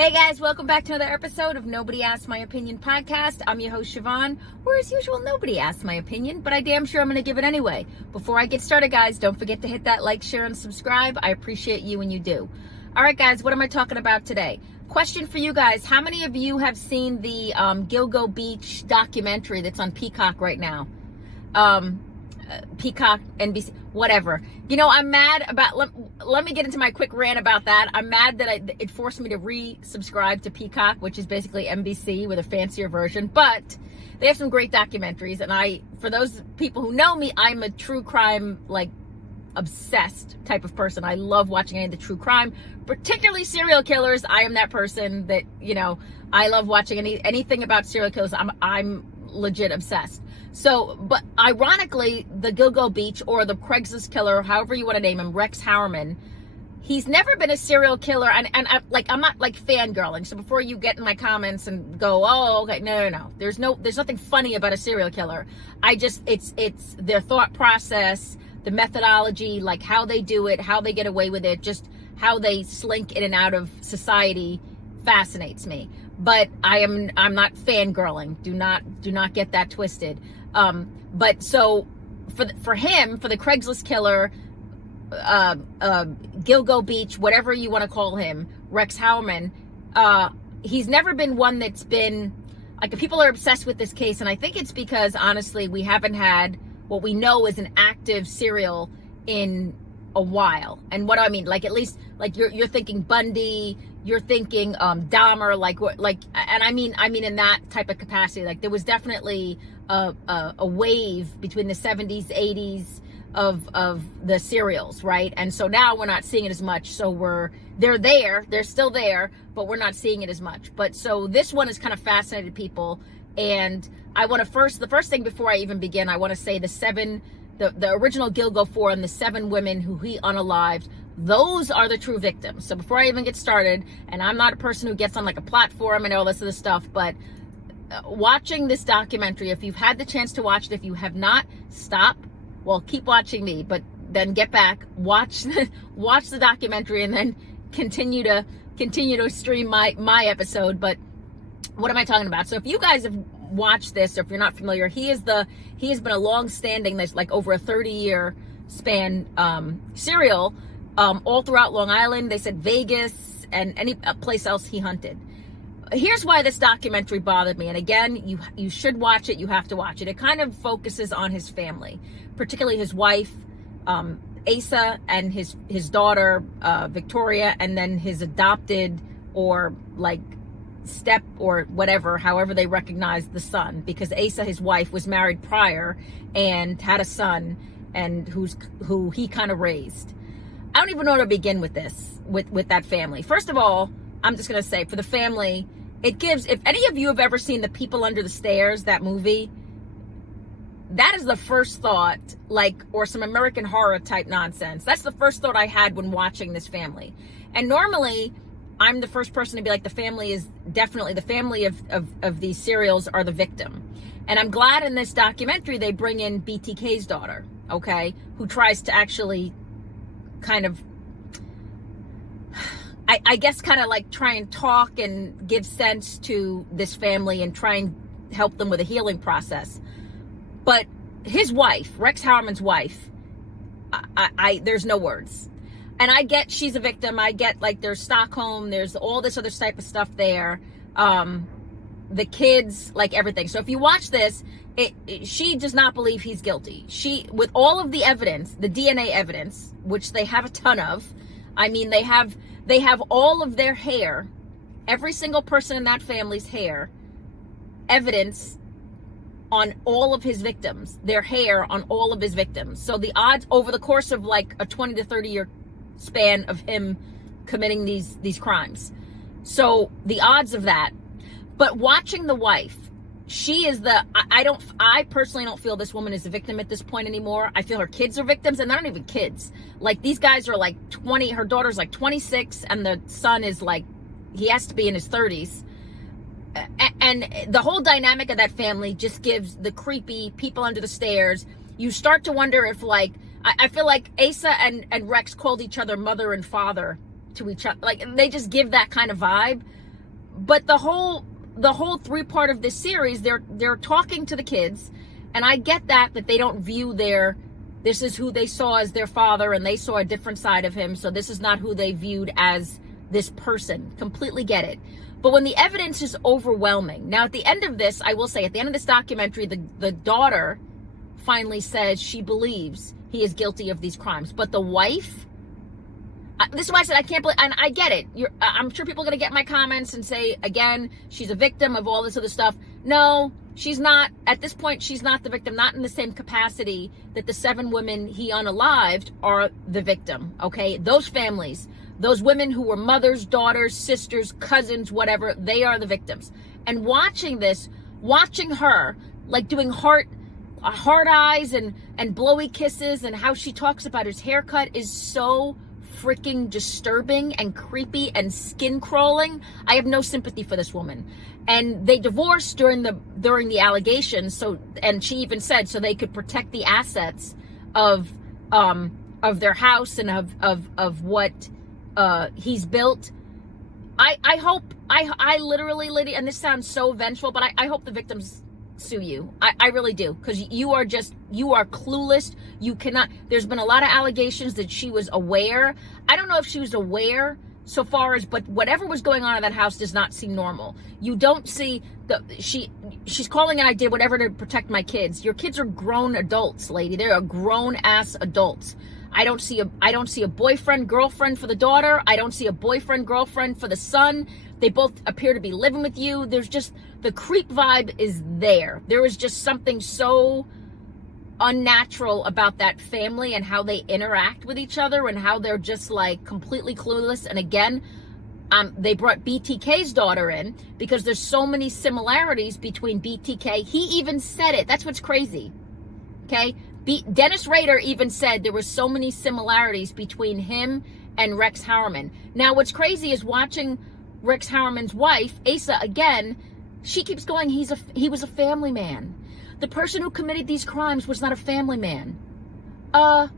Hey guys, welcome back to another episode of Nobody Asked My Opinion podcast. I'm your host Siobhan, where as usual, nobody asked my opinion, but I damn sure I'm going to give it anyway. Before I get started, guys, don't forget to hit that like, share, and subscribe. I appreciate you when you do. All right, guys, what am I talking about today? Question for you guys. How many of you have seen the Gilgo Beach documentary that's on Peacock right now? Peacock, NBC, whatever. You know, I'm mad about, let me get into my quick rant about that. I'm mad that it forced me to resubscribe to Peacock, which is basically NBC with a fancier version, but they have some great documentaries. And for those people who know me, I'm a true crime, obsessed type of person. I love watching any of the true crime, particularly serial killers. I am that person that, I love watching anything about serial killers. I'm legit obsessed. So, but ironically, the Gilgo Beach or the Craigslist killer, however you want to name him, Rex Heuermann, he's never been a serial killer. And I'm not fangirling. So before you get in my comments and go, oh, okay, no. There's nothing funny about a serial killer. It's their thought process, the methodology, like how they do it, how they get away with it, just how they slink in and out of society fascinates me. But I'm not fangirling. Do not get that twisted. But so for him, for the Craigslist killer, Gilgo Beach, whatever you want to call him, Rex Heuermann, he's never been one that's been, people are obsessed with this case. And I think it's because, honestly, we haven't had what we know is an active serial in a while. And what do I mean? At least, you're thinking Bundy, you're thinking Dahmer, and I mean in that type of capacity. There was definitely a wave between the 70s, 80s of the serials, right? And so now we're not seeing it as much. So they're still there, but we're not seeing it as much. But so this one has kind of fascinated people. And I want to the first thing before I even begin, I want to say the original Gilgo 4 and the 7 women who he unalived, those are the true victims. So before I even get started, and I'm not a person who gets on a platform and all this other stuff, but watching this documentary, if you've had the chance to watch it, if you have not, stop. Well, keep watching me, but then get back, watch the documentary, and then continue to stream my episode. But what am I talking about? So if you guys have watched this, or if you're not familiar, he has been a long-standing, there's over a 30-year span serial, all throughout Long Island. They said Vegas and any place else he hunted. Here's why this documentary bothered me. And again, you should watch it. You have to watch it. It kind of focuses on his family, particularly his wife, Asa, and his daughter, Victoria, and then his adopted or step or whatever, however they recognize the son, because Asa, his wife, was married prior and had a son, and who he kind of raised. I don't even know where to begin with this, with that family. First of all, I'm just going to say, for the family, it gives, if any of you have ever seen The People Under the Stairs, that movie, that is the first thought, or some American Horror type nonsense. That's the first thought I had when watching this family. And normally, I'm the first person to be the family is definitely, the family of these serials are the victim. And I'm glad in this documentary they bring in BTK's daughter, okay, who tries to actually kind of, I guess, try and talk and give sense to this family and try and help them with a healing process. But his wife, Rex Heuermann's wife, there's no words. And I get she's a victim. I get there's Stockholm, there's all this other type of stuff there. The kids, everything. So if you watch this, she does not believe he's guilty. With all of the evidence, the DNA evidence, which they have a ton of. I mean, they have all of their hair, every single person in that family's hair, evidence on all of his victims, their hair on all of his victims. So the odds over the course of a 20 to 30 year span of him committing these crimes. So the odds of that. But watching the wife, she is I personally don't feel this woman is a victim at this point anymore. I feel her kids are victims, and they're not even kids. These guys are 20, her daughter's 26, and the son is he has to be in his 30s. And the whole dynamic of that family just gives the creepy People Under the Stairs. You start to wonder if I feel like Asa and Rex called each other mother and father to each other. They just give that kind of vibe. But the whole 3-part of this series, they're talking to the kids, and I get that they don't view this is who they saw as their father, and they saw a different side of him, so this is not who they viewed as this person. Completely get it. But when the evidence is overwhelming, now at the end of this, I will say, at the end of this documentary, the daughter finally says she believes he is guilty of these crimes, but the wife, this is why I said I can't believe, and I get it. I'm sure people are going to get my comments and say, again, she's a victim of all this other stuff. No, she's not. At this point, she's not the victim, not in the same capacity that the 7 women he unalived are the victim, okay? Those families, those women who were mothers, daughters, sisters, cousins, whatever, they are the victims. And watching this, watching her, like doing heart eyes and blowy kisses, and how she talks about his haircut is so freaking disturbing and creepy and skin crawling. I have no sympathy for this woman. And they divorced during the allegations, so, and she even said so they could protect the assets of their house and of what he's built. I hope, I literally, lady, and this sounds so vengeful, but I hope the victims sue you. I really do, because you are clueless. You cannot, there's been a lot of allegations that she was aware. I don't know if she was aware so far as, but whatever was going on in that house does not seem normal. You don't see she's calling and I did whatever to protect my kids. Your kids are grown adults, lady. They're grown ass adults. I don't see a boyfriend, girlfriend for the daughter. I don't see a boyfriend, girlfriend for the son. They both appear to be living with you. There's just, the creep vibe is there. There is just something so unnatural about that family and how they interact with each other and how they're just like completely clueless. And again, they brought BTK's daughter in because there's so many similarities between BTK. He even said it. That's what's crazy. Okay. Dennis Rader even said there were so many similarities between him and Rex Heuermann. Now, what's crazy is watching Rex Heuermann's wife, Asa, again, she keeps going, he was a family man. The person who committed these crimes was not a family man. Girl,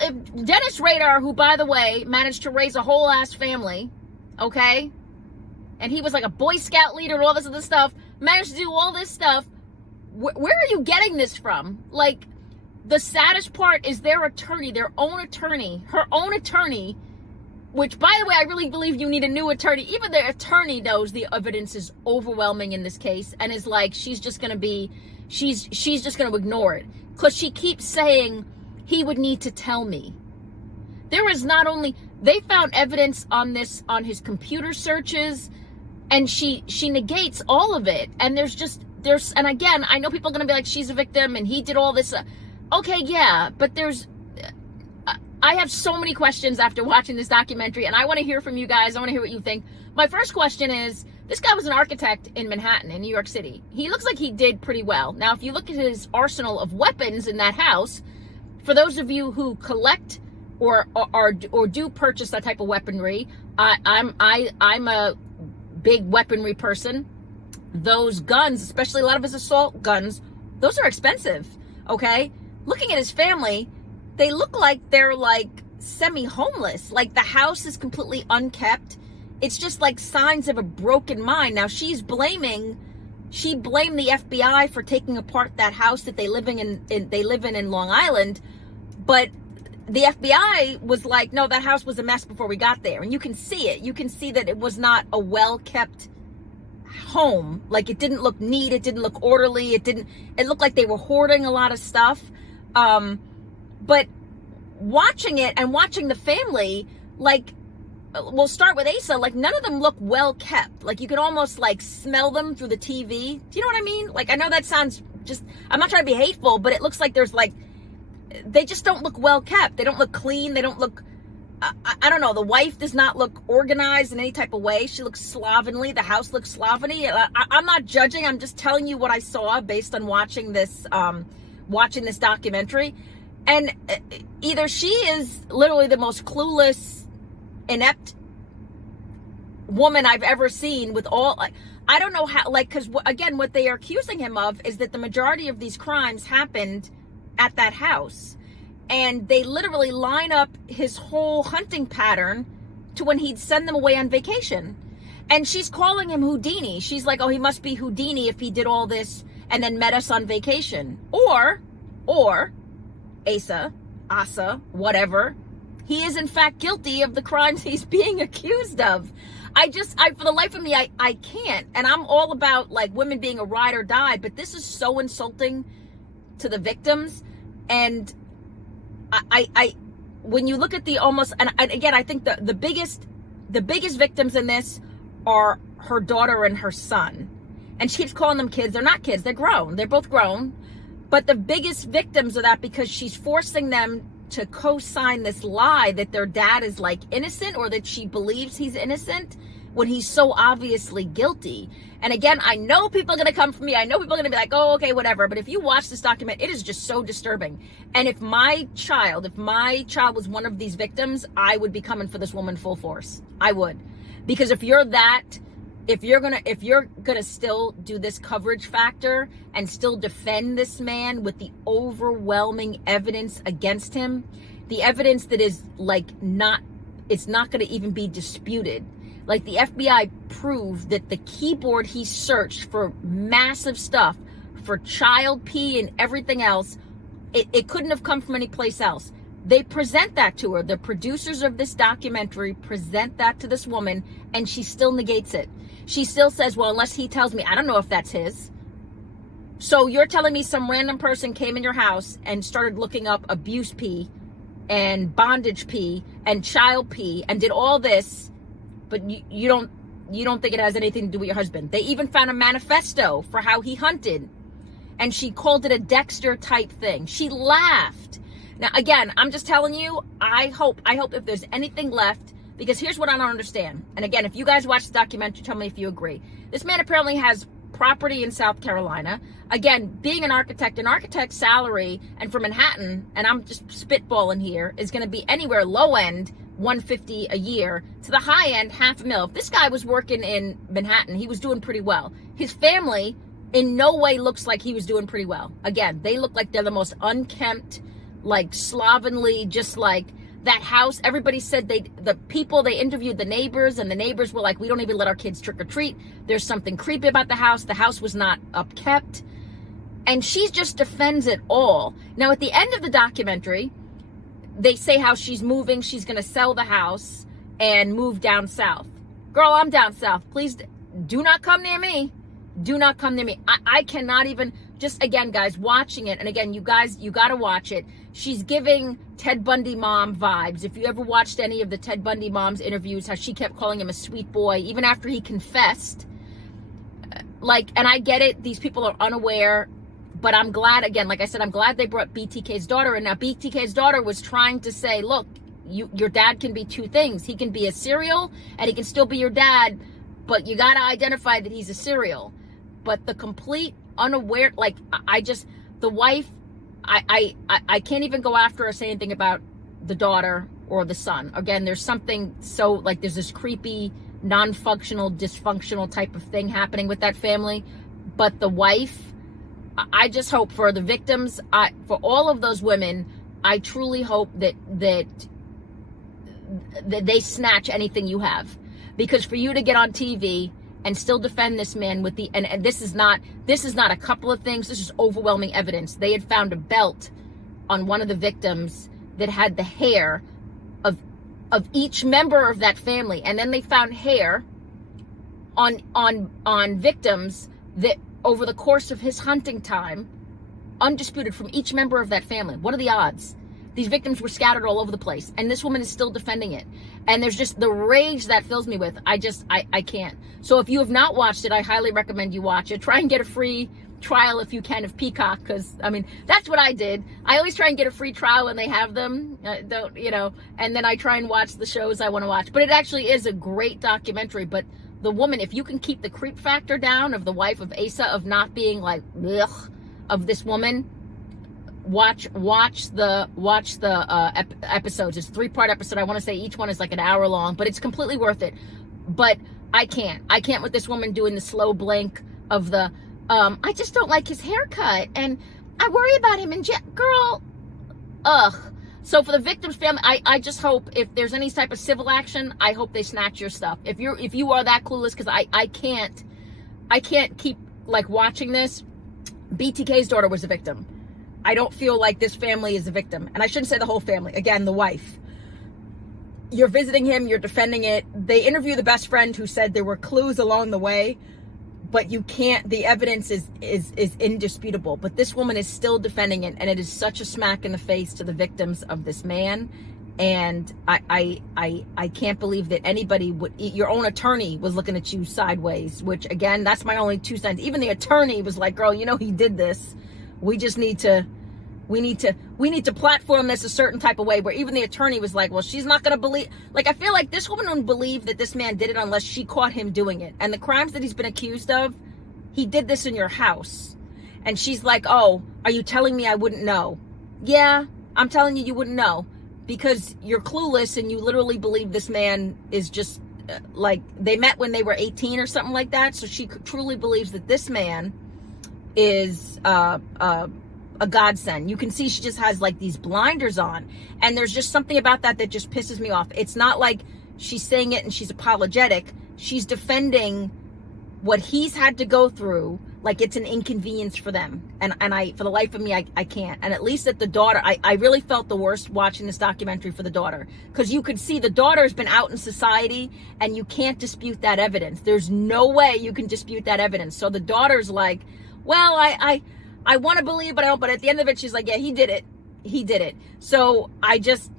if Dennis Rader, who, by the way, managed to raise a whole ass family, okay, and he was like a Boy Scout leader and all this other stuff, managed to do all this stuff, where are you getting this from? Like, the saddest part is their attorney, her own attorney, which, by the way, I really believe you need a new attorney. Even their attorney knows the evidence is overwhelming in this case and is like, she's just going to ignore it. Because she keeps saying, he would need to tell me. There is not only, they found evidence on his computer searches, and she negates all of it. And and again, I know people are going to be like, she's a victim and he did all this. Okay, yeah, but I have so many questions after watching this documentary, and I want to hear from you guys. I want to hear what you think. My first question is, this guy was an architect in Manhattan, in New York City. He looks like he did pretty well. Now, if you look at his arsenal of weapons in that house, for those of you who collect or do purchase that type of weaponry, I'm a big weaponry person. Those guns, especially a lot of his assault guns, those are expensive, okay? Looking at his family, they look like they're like semi-homeless. Like the house is completely unkept. It's just like signs of a broken mind. Now she blamed the FBI for taking apart that house that they live in Long Island. But the FBI was like, no, that house was a mess before we got there. And you can see it. You can see that it was not a well-kept home. Like, it didn't look neat. It didn't look orderly. It looked like they were hoarding a lot of stuff. But watching it and watching the family, like, we'll start with Asa, like, none of them look well kept. Like, you could almost like smell them through the TV. Do you know what I mean? Like, I know that sounds just, I'm not trying to be hateful, but it looks like there's like, they just don't look well kept. They don't look clean. They don't look, I don't know. The wife does not look organized in any type of way. She looks slovenly. The house looks slovenly. I'm not judging. I'm just telling you what I saw based on watching this documentary. And either she is literally the most clueless, inept woman I've ever seen with all, I don't know how, like, because again, what they are accusing him of is that the majority of these crimes happened at that house. And they literally line up his whole hunting pattern to when he'd send them away on vacation. And she's calling him Houdini. She's like, oh, he must be Houdini if he did all this and then met us on vacation. Or Asa, whatever, he is in fact guilty of the crimes he's being accused of. I for the life of me, I can't. And I'm all about like women being a ride or die, but this is so insulting to the victims. And I when you look at the almost, and again, I think the biggest victims in this are her daughter and her son. And she keeps calling them kids. They're not kids. They're grown. They're both grown. But the biggest victims of that, because she's forcing them to co-sign this lie that their dad is like innocent, or that she believes he's innocent when he's so obviously guilty. And again, I know people are going to come for me. I know people are going to be like, oh, okay, whatever. But if you watch this document, it is just so disturbing. And if my child was one of these victims, I would be coming for this woman full force. I would. Because if you're gonna still do this coverage factor and still defend this man with the overwhelming evidence against him, the evidence that is like it's not gonna even be disputed. Like the FBI proved that the keyboard he searched for massive stuff, for child pee and everything else, it couldn't have come from any place else. They present that to her. The producers of this documentary present that to this woman, and she still negates it. She still says, well, unless he tells me, I don't know if that's his. So you're telling me some random person came in your house and started looking up abuse pee and bondage pee and child pee and did all this, but you don't think it has anything to do with your husband. They even found a manifesto for how he hunted, and she called it a Dexter type thing. She laughed. Now, again, I'm just telling you, I hope if there's anything left, because here's what I don't understand. And again, if you guys watch the documentary, tell me if you agree. This man apparently has property in South Carolina. Again, being an architect's salary, and for Manhattan, and I'm just spitballing here, is going to be anywhere low end $150 a year to the high end $500,000. If this guy was working in Manhattan, he was doing pretty well. His family in no way looks like he was doing pretty well. Again, they look like they're the most unkempt, like slovenly, just like that house. Everybody said they interviewed the neighbors, and the neighbors were like, we don't even let our kids trick or treat. There's something creepy about the house. The house was not upkept. And she just defends it all. Now, at the end of the documentary, they say how she's moving. She's going to sell the house and move down south. Girl, I'm down south. Please do not come near me. Do not come near me. I cannot even, just again, guys, watching it. And again, you guys, you got to watch it. She's giving Ted Bundy mom vibes. If you ever watched any of the Ted Bundy mom's interviews, how she kept calling him a sweet boy, even after he confessed. Like, and I get it. These people are unaware. But I'm glad, again, like I said, I'm glad they brought BTK's daughter in. Now, BTK's daughter was trying to say, look, your dad can be two things. He can be a serial, and he can still be your dad, but you got to identify that he's a serial. But the complete unaware, like, the wife, I can't even go after or say anything about the daughter or the son. Again, there's something so, like, there's this creepy, non-functional, dysfunctional type of thing happening with that family. But the wife, I just hope for the victims, for all of those women, I truly hope that they snatch anything you have. Because for you to get on TV and still defend this man with and this is not a couple of things, this is overwhelming evidence. They had found a belt on one of the victims that had the hair of each member of that family, and then they found hair on victims that over the course of his hunting time, undisputed, from each member of that family. What are the odds? These victims were scattered all over the place, and this woman is still defending it. And there's just the rage that fills me with. I can't. So if you have not watched it, I highly recommend you watch it. Try and get a free trial if you can of Peacock, because I mean, that's what I did. I always try and get a free trial when they have them, and then I try and watch the shows I want to watch. But it actually is a great documentary. But the woman, if you can keep the creep factor down of the wife of Asa, of not being like, ugh, of this woman, watch the episodes. It's a 3-part episode. I want to say each one is like an hour long, but it's completely worth it. But I can't with this woman doing the slow blink of the, I just don't like his haircut, and I worry about him in jail. Girl, ugh. So for the victim's family, I just hope if there's any type of civil action, I hope they snatch your stuff. If you are that clueless, because I can't keep like watching this. BTK's daughter was a victim. I don't feel like this family is a victim. And I shouldn't say the whole family. Again, the wife. You're visiting him, you're defending it. They interview the best friend who said there were clues along the way, but you can't, the evidence is indisputable. But this woman is still defending it, and it is such a smack in the face to the victims of this man. And I can't believe that anybody would, your own attorney was looking at you sideways, which again, that's my only 2 cents. Even the attorney was like, girl, you know, he did this. We just need to, we need to platform this a certain type of way, where even the attorney was like, well, she's not going to believe. Like, I feel like this woman wouldn't believe that this man did it unless she caught him doing it. And the crimes that he's been accused of, he did this in your house. And she's like, oh, are you telling me I wouldn't know? Yeah, I'm telling you, you wouldn't know, because you're clueless and you literally believe this man is just like, they met when they were 18 or something like that. So she truly believes that this man is a godsend. You can see she just has like these blinders on, and there's just something about that just pisses me off. It's not like she's saying it and she's apologetic. She's defending what he's had to go through like it's an inconvenience for them. And I, for the life of me, I can't. And at least that the daughter, I really felt the worst watching this documentary for the daughter, because you could see the daughter's been out in society and you can't dispute that evidence. There's no way you can dispute that evidence. So the daughter's like, well, I want to believe, but I don't. But at the end of it, she's like, yeah, he did it. He did it. So just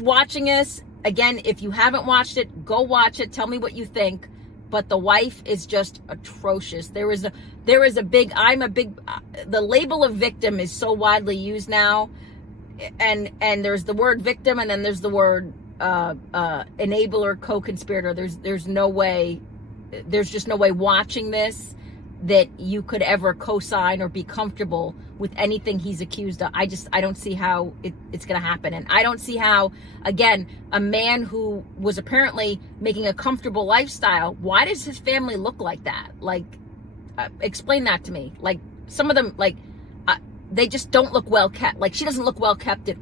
watching this, again, if you haven't watched it, go watch it. Tell me what you think. But the wife is just atrocious. There is a big, the label of victim is so widely used now. And there's the word victim, and then there's the word enabler, co-conspirator. There's just no way watching this that you could ever co-sign or be comfortable with anything he's accused of. I don't see how it's going to happen. And I don't see how, again, a man who was apparently making a comfortable lifestyle, why does his family look like that? Like, explain that to me. Like, some of them, like, they just don't look well kept. Like, she doesn't look well kept at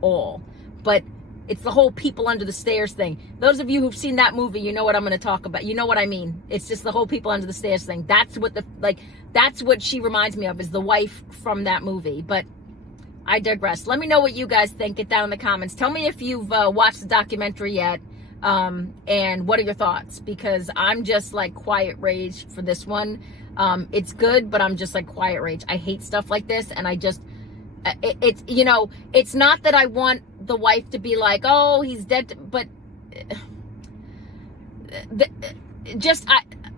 all. But it's the whole people under the stairs thing. Those of you who've seen that movie, you know what I'm going to talk about. You know what I mean. It's just the whole people under the stairs thing. That's what she reminds me of, is the wife from that movie. But I digress. Let me know what you guys think. Get down in the comments. Tell me if you've watched the documentary yet, and what are your thoughts? Because I'm just like quiet rage for this one. It's good, but I'm just like quiet rage. I hate stuff like this, and I just, it's, you know, it's not that I want the wife to be like, oh, he's dead, but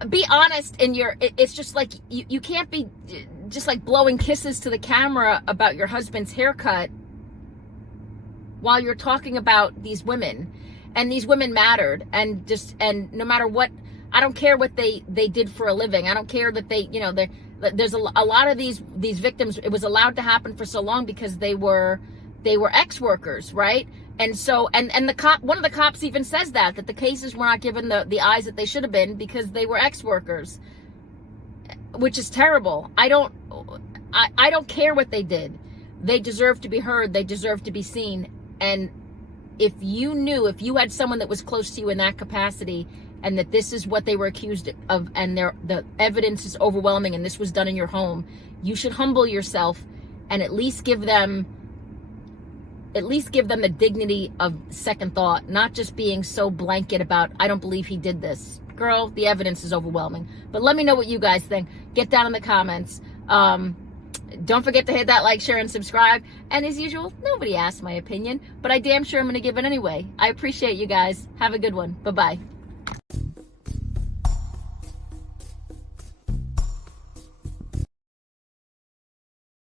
be honest in your, it's just like, you can't be just like blowing kisses to the camera about your husband's haircut while you're talking about these women. And these women mattered, and no matter what, I don't care what they did for a living. I don't care that they, you know, there's a lot of these victims, it was allowed to happen for so long because they were ex-workers, right? And so, and the cop, one of the cops even says that the cases were not given the eyes that they should have been because they were ex-workers, which is terrible. I don't care what they did. They deserve to be heard. They deserve to be seen. And if you had someone that was close to you in that capacity, and that this is what they were accused of, and the evidence is overwhelming, and this was done in your home, you should humble yourself and at least give them the dignity of second thought, not just being so blanket about, I don't believe he did this. Girl, the evidence is overwhelming. But let me know what you guys think. Get down in the comments. Don't forget to hit that like, share, and subscribe. And as usual, nobody asked my opinion, but I damn sure I'm going to give it anyway. I appreciate you guys. Have a good one. Bye-bye.